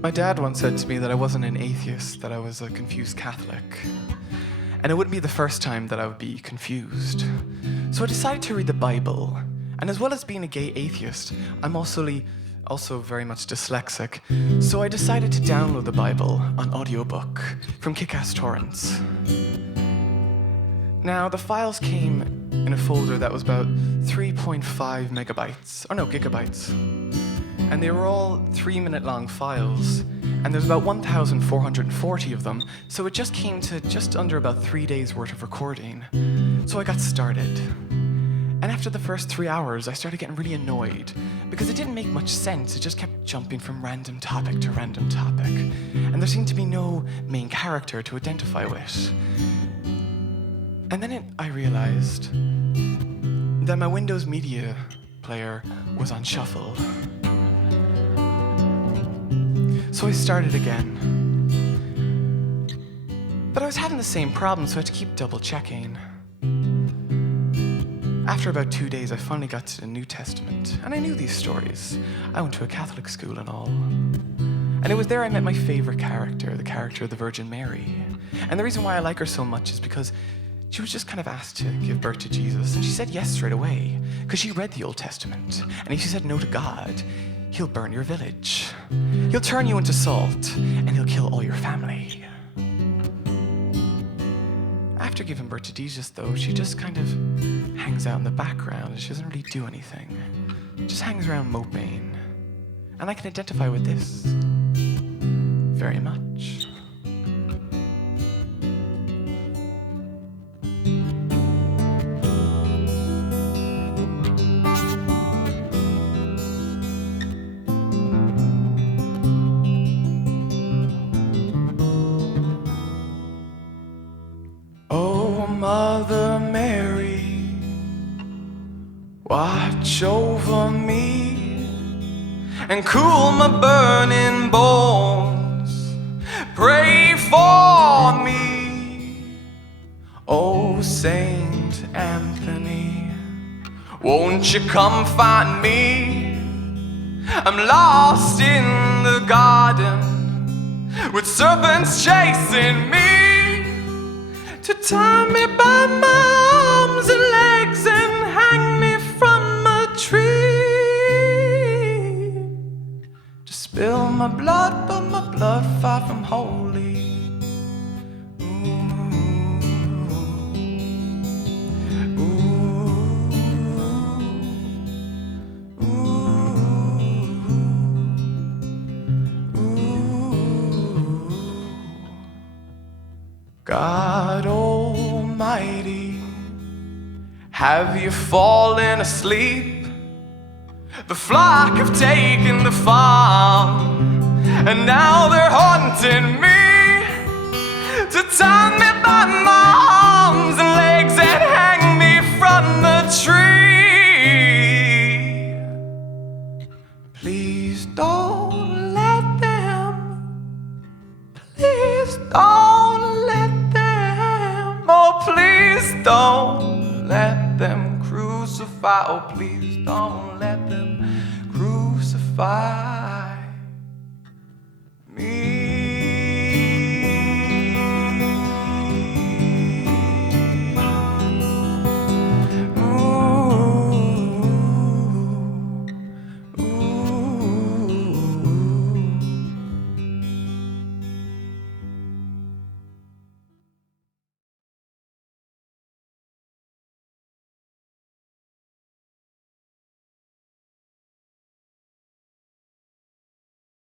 My dad once said to me that I wasn't an atheist, that I was a confused Catholic. And it wouldn't be the first time that I would be confused. So I decided to read the Bible. And as well as being a gay atheist, I'm also very much dyslexic. So I decided to download the Bible on audiobook from Kick-Ass Torrents. Now, the files came in a folder that was about 3.5 gigabytes. And they were all 3-minute long files, and there's about 1,440 of them, so it just came to just under about 3 days worth of recording. So I got started. And after the first 3 hours, I started getting really annoyed, because it didn't make much sense. It just kept jumping from random topic to random topic, and there seemed to be no main character to identify with. And then I realized that my Windows Media Player was on shuffle. So I started again. But I was having the same problem, so I had to keep double checking. After about 2 days, I finally got to the New Testament, and I knew these stories. I went to a Catholic school and all. And it was there I met my favorite character, the character of the Virgin Mary. And the reason why I like her so much is because she was just kind of asked to give birth to Jesus, and she said yes straight away, because she read the Old Testament. And if she said no to God, he'll burn your village. He'll turn you into salt, and he'll kill all your family. After giving birth to Jesus, though, she just kind of hangs out in the background, and she doesn't really do anything. Just hangs around moping. And I can identify with this very much. Mother Mary, watch over me and cool my burning bones. Pray for me, oh Saint Anthony, won't you come find me? I'm lost in the garden with serpents chasing me, to tie me by my arms and legs and hang me from a tree, to spill my blood, but my blood far from holy. God Almighty, have you fallen asleep? The flock have taken the farm, and now they're haunting me, to tie me by my arms and legs and hang me from the tree. Please don't let them, please don't let them, oh please don't let them crucify, oh please don't let them crucify.